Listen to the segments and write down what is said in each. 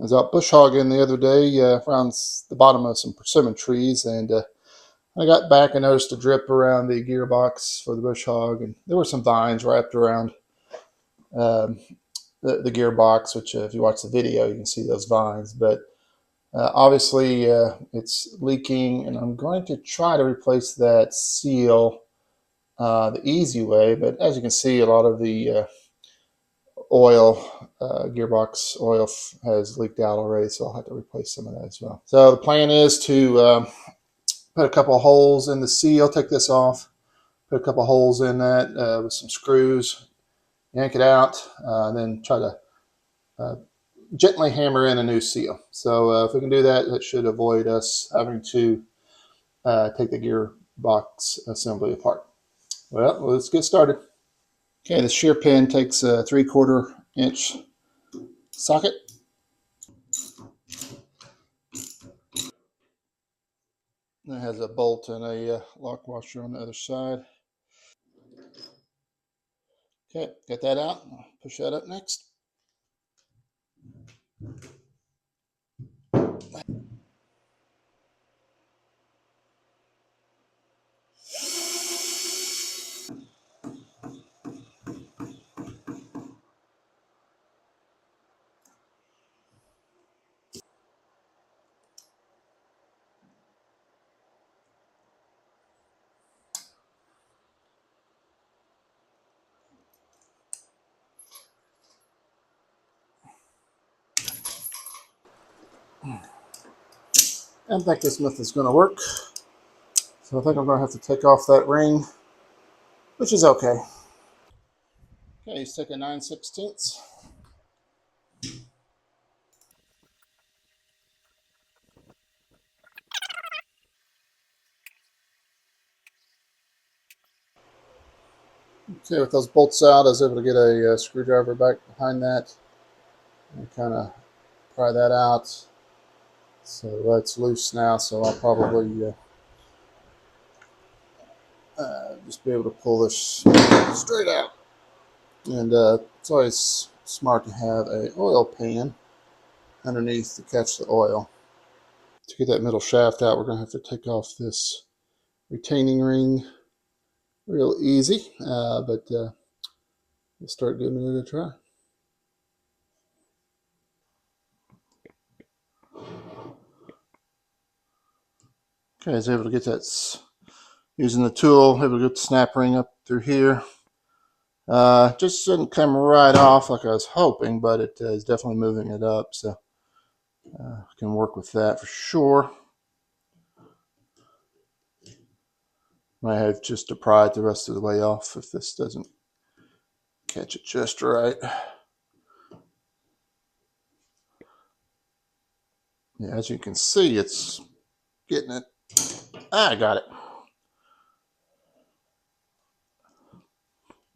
I was out bush hogging the other day around the bottom of some persimmon trees, and I got back and noticed a drip around the gearbox for the bush hog, and there were some vines wrapped around um, the gearbox, which if you watch the video, you can see those vines. But obviously, it's leaking, and I'm going to try to replace that seal the easy way. But as you can see, a lot of the oil, gearbox oil has leaked out already, so I'll have to replace some of that as well. So the plan is to put a couple of holes in the seal, take this off, put a couple of holes in that with some screws, yank it out, and then try to gently hammer in a new seal. So if we can do that, that should avoid us having to take the gearbox assembly apart. Well, let's get started. Okay, the shear pin takes a 3/4 inch socket. It has a bolt and a lock washer on the other side. Okay, get that out. Push that up next. I don't think this method is going to work. So I think I'm going to have to take off that ring, which is okay. Okay, he's taking 9/16. Okay, with those bolts out, I was able to get a screwdriver back behind that and kind of pry that out. So that's loose now, so I'll probably just be able to pull this straight out. And it's always smart to have an oil pan underneath to catch the oil. To get that middle shaft out, we're going to have to take off this retaining ring. Real easy, but we'll start giving it a try. Okay, I was able to get that using the tool, able to get the snap ring up through here. Just didn't come right off like I was hoping, but it is definitely moving it up, so I can work with that for sure. Might have just to pry it the rest of the way off if this doesn't catch it just right. Yeah, as you can see, it's getting it. I got it.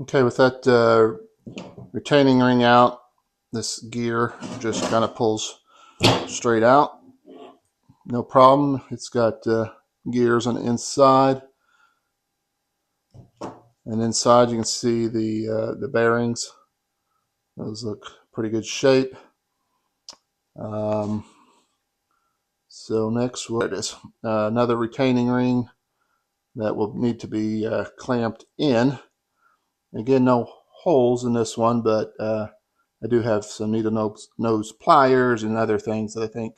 Okay, with that retaining ring out, this gear just kind of pulls straight out. No problem. It's got gears on the inside. And inside you can see the bearings. Those look pretty good shape. So next, what it is, another retaining ring that will need to be clamped in. Again, no holes in this one, but I do have some needle nose pliers and other things that I think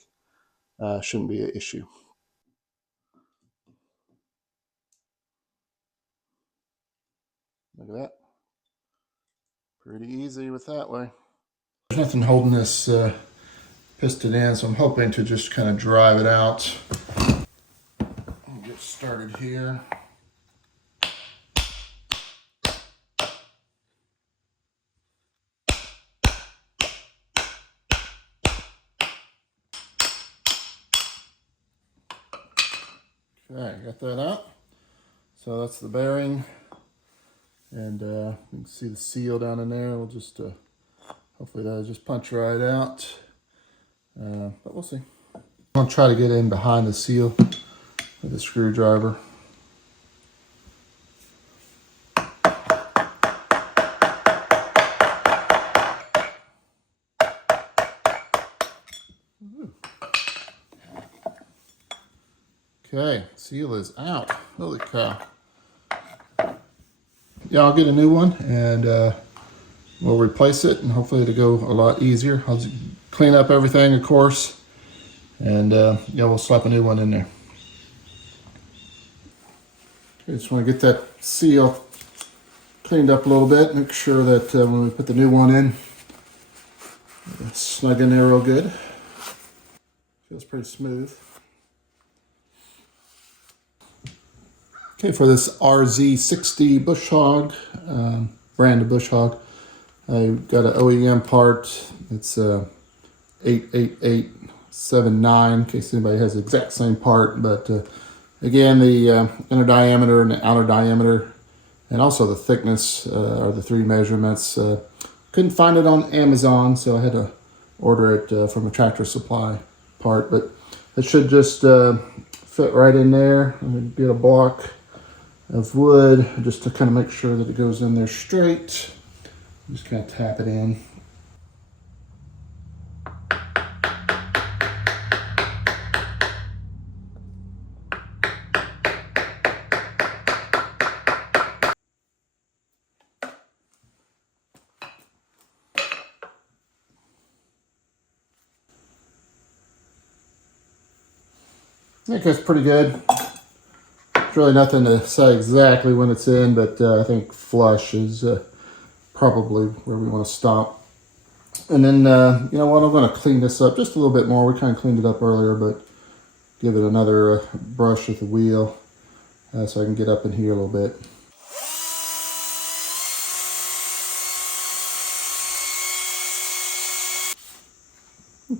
shouldn't be an issue. Look at that. Pretty easy with that way. There's nothing holding this piston in, so I'm hoping to just kind of drive it out. I'll get started here. Okay, got that out. So that's the bearing, and you can see the seal down in there. We'll just hopefully that'll just punch right out, but we'll see. I'm gonna try to get in behind the seal with a screwdriver. Okay, seal is out. Holy cow. Yeah, I'll get a new one and we'll replace it, and hopefully it'll go a lot easier. I'll just clean up everything, of course, and yeah, we'll slap a new one in there. Okay, just want to get that seal cleaned up a little bit, make sure that when we put the new one in, it's snug in there real good. Feels pretty smooth. Okay, for this RZ60 Bush Hog, brand of Bush Hog, I got an OEM part. It's 88879, in case anybody has the exact same part. But again, the inner diameter and the outer diameter, and also the thickness are the three measurements. Couldn't find it on Amazon, so I had to order it from a Tractor Supply part. But it should just fit right in there. I'm going to get a block of wood just to kind of make sure that it goes in there straight. Just kind of tap it in. I think that's pretty good. There's really nothing to say exactly when it's in, but I think flush is probably where we want to stop. And then, you know what, I'm going to clean this up just a little bit more. We kind of cleaned it up earlier, but give it another brush with the wheel so I can get up in here a little bit.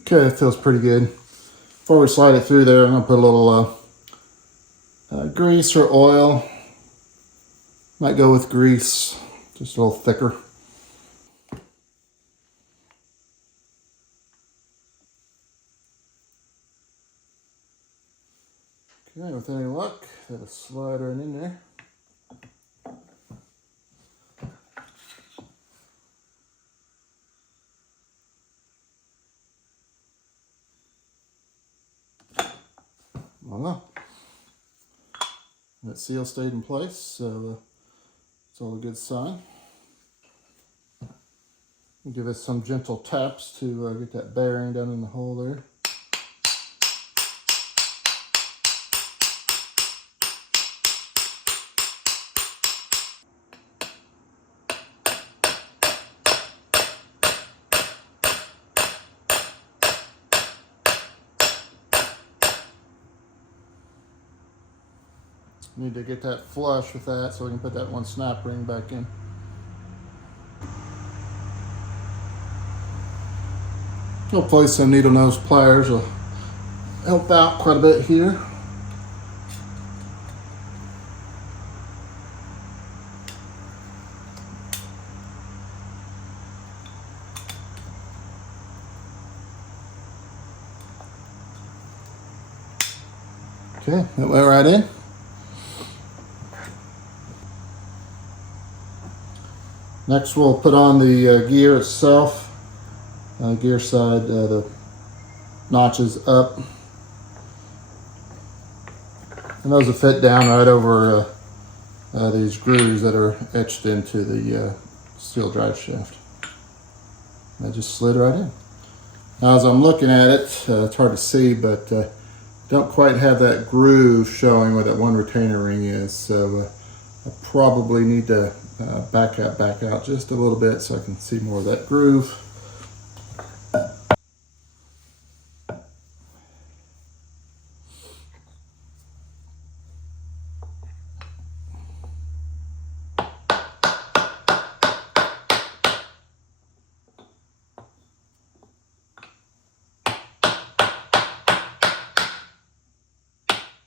Okay, that feels pretty good. Before we slide it through there, I'm going to put a little grease or oil. Might go with grease, just a little thicker. Okay, with any luck, that'll slide right in there. Voila. That seal stayed in place, so it's all a good sign. Give it some gentle taps to get that bearing down in the hole there. Need to get that flush with that so we can put that one snap ring back in. Hopefully some needle nose pliers will help out quite a bit here. Okay, that went right in. Next we'll put on the gear itself. Gear side, the notches up. And those will fit down right over these grooves that are etched into the steel drive shaft. That just slid right in. Now as I'm looking at it, it's hard to see, but don't quite have that groove showing where that one retainer ring is. So I probably need to back out just a little bit so I can see more of that groove.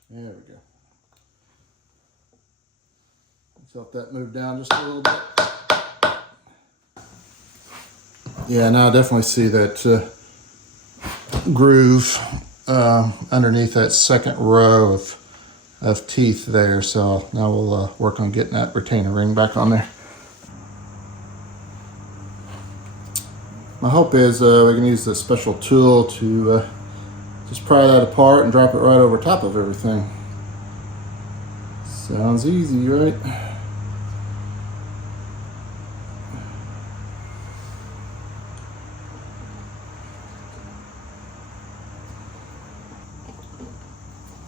There we go. Let's help that move down just a little bit. Yeah, now I definitely see that groove underneath that second row of teeth there. So now we'll work on getting that retainer ring back on there. My hope is we can use this special tool to just pry that apart and drop it right over top of everything. Sounds easy, right?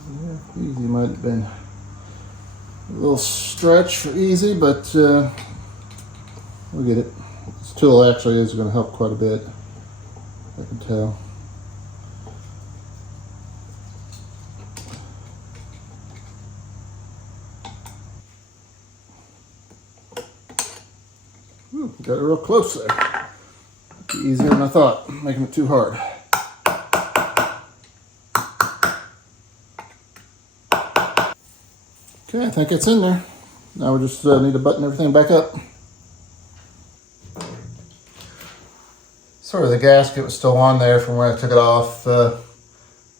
Yeah, easy might have been a little stretch for easy, but we'll get it. This tool actually is going to help quite a bit, I can tell. Got it real close there. Easier than I thought, making it too hard. Okay, I think it's in there. Now we just need to button everything back up. Sort of the gasket was still on there from where I took it off.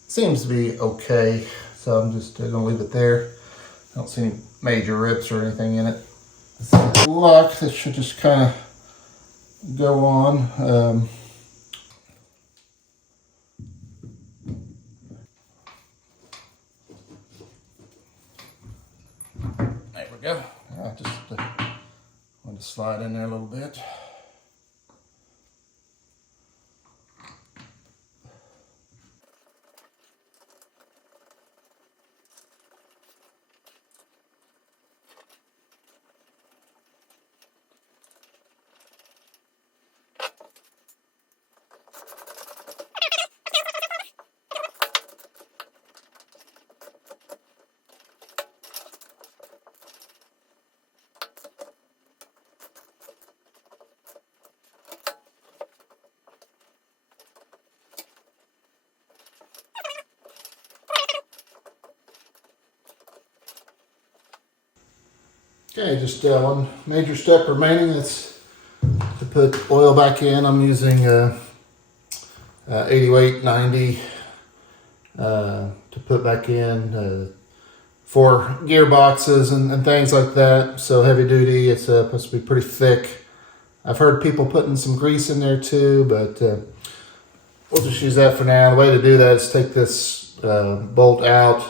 Seems to be okay, so I'm just gonna leave it there. I don't see any major rips or anything in it. The lock, this should just kind of go on. There we go. I just want to slide in there a little bit. Okay, just one major step remaining. That's to put oil back in. I'm using 88, 90 to put back in for gearboxes and things like that. So heavy duty, it's supposed to be pretty thick. I've heard people putting some grease in there too, but we'll just use that for now. The way to do that is take this bolt out,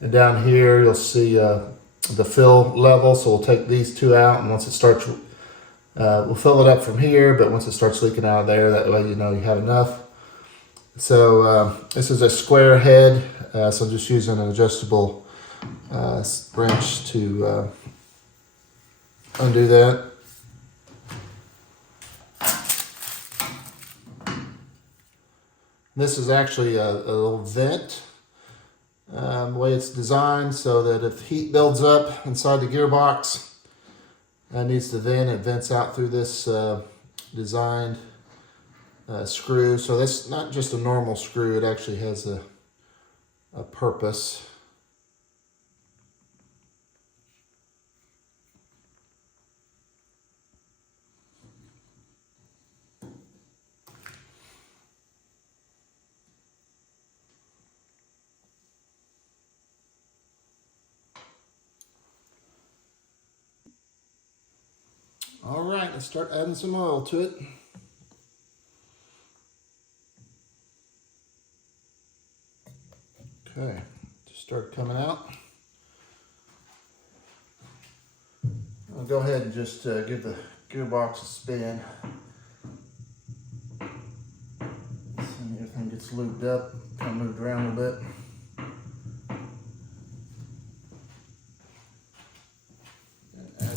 and down here you'll see the fill level. So we'll take these two out, and once it starts, we'll fill it up from here, but once it starts leaking out of there, that way you know you have enough. So this is a square head, so I'm just using an adjustable wrench to undo that. This is actually a little vent, the way it's designed, so that if heat builds up inside the gearbox, it needs to vent. It vents out through this designed screw. So that's not just a normal screw, it actually has a purpose. All right, let's start adding some oil to it. Okay, just start coming out. I'll go ahead and just give the gearbox a spin. See, everything gets lubed up, kind of moved around a little bit.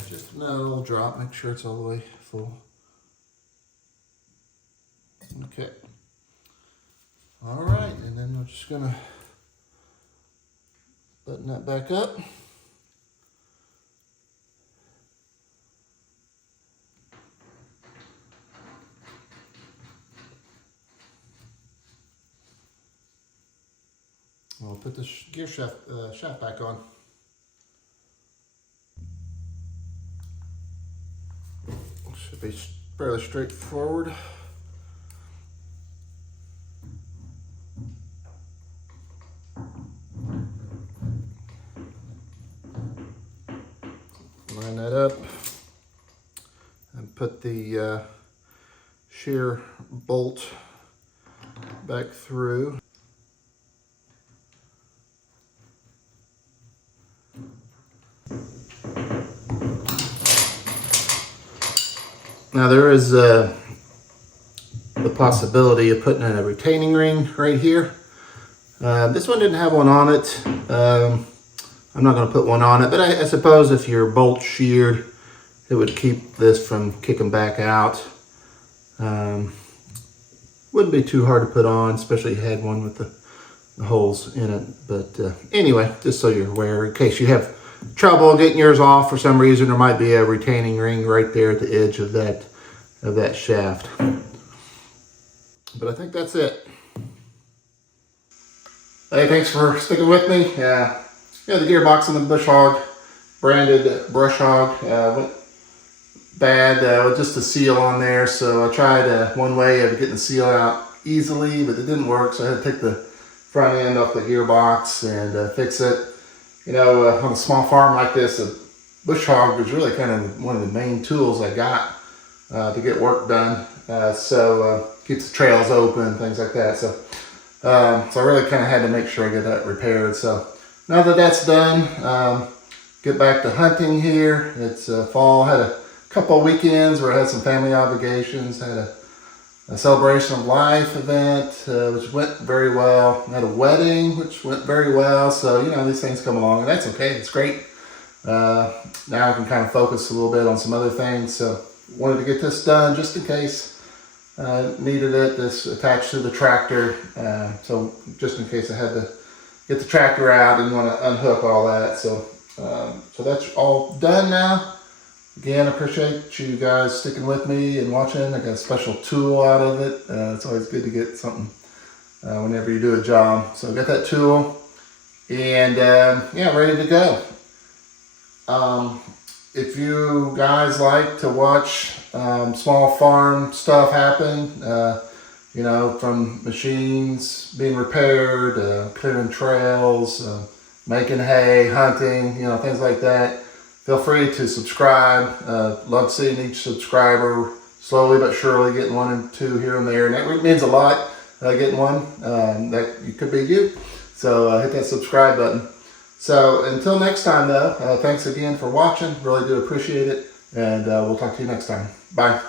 Just another little drop, make sure it's all the way full. Okay. All right, and then we're just gonna button that back up. We'll put the gear shaft back on. Should be fairly straightforward. Line that up and put the shear bolt back through. Now there is the possibility of putting in a retaining ring right here. This one didn't have one on it. I'm not going to put one on it, but I suppose if your bolt sheared, it would keep this from kicking back out. Wouldn't be too hard to put on, especially if you had one with the holes in it. But anyway, just so you're aware, in case you have trouble getting yours off for some reason, there might be a retaining ring right there at the edge of that shaft. But I think that's it. Hey, thanks for sticking with me. Yeah, the gearbox on the Bush Hog, branded Bush Hog, went bad with just a seal on there. So I tried one way of getting the seal out easily, but it didn't work. So I had to take the front end off the gearbox and fix it. You know, on a small farm like this, a Bush Hog was really kind of one of the main tools I got to get work done. Keeps the trails open, things like that. So I really kind of had to make sure I get that repaired. So now that that's done, get back to hunting here. It's fall. Had a couple of weekends where I had some family obligations. Had a celebration of life event, which went very well. Had a wedding, which went very well. So, you know, these things come along, and that's okay. It's great. Now I can kind of focus a little bit on some other things. So wanted to get this done just in case needed it. This attached to the tractor. So just in case I had to get the tractor out, didn't want to unhook all that. So that's all done now. Again, I appreciate you guys sticking with me and watching. I got a special tool out of it. It's always good to get something whenever you do a job. So I got that tool and yeah, ready to go. If you guys like to watch small farm stuff happen, you know, from machines being repaired, clearing trails, making hay, hunting, you know, things like that, feel free to subscribe. Love seeing each subscriber slowly but surely getting one and two here and there. And that means a lot, getting one. That could be you. So hit that subscribe button. So until next time though, thanks again for watching. Really do appreciate it. And we'll talk to you next time. Bye.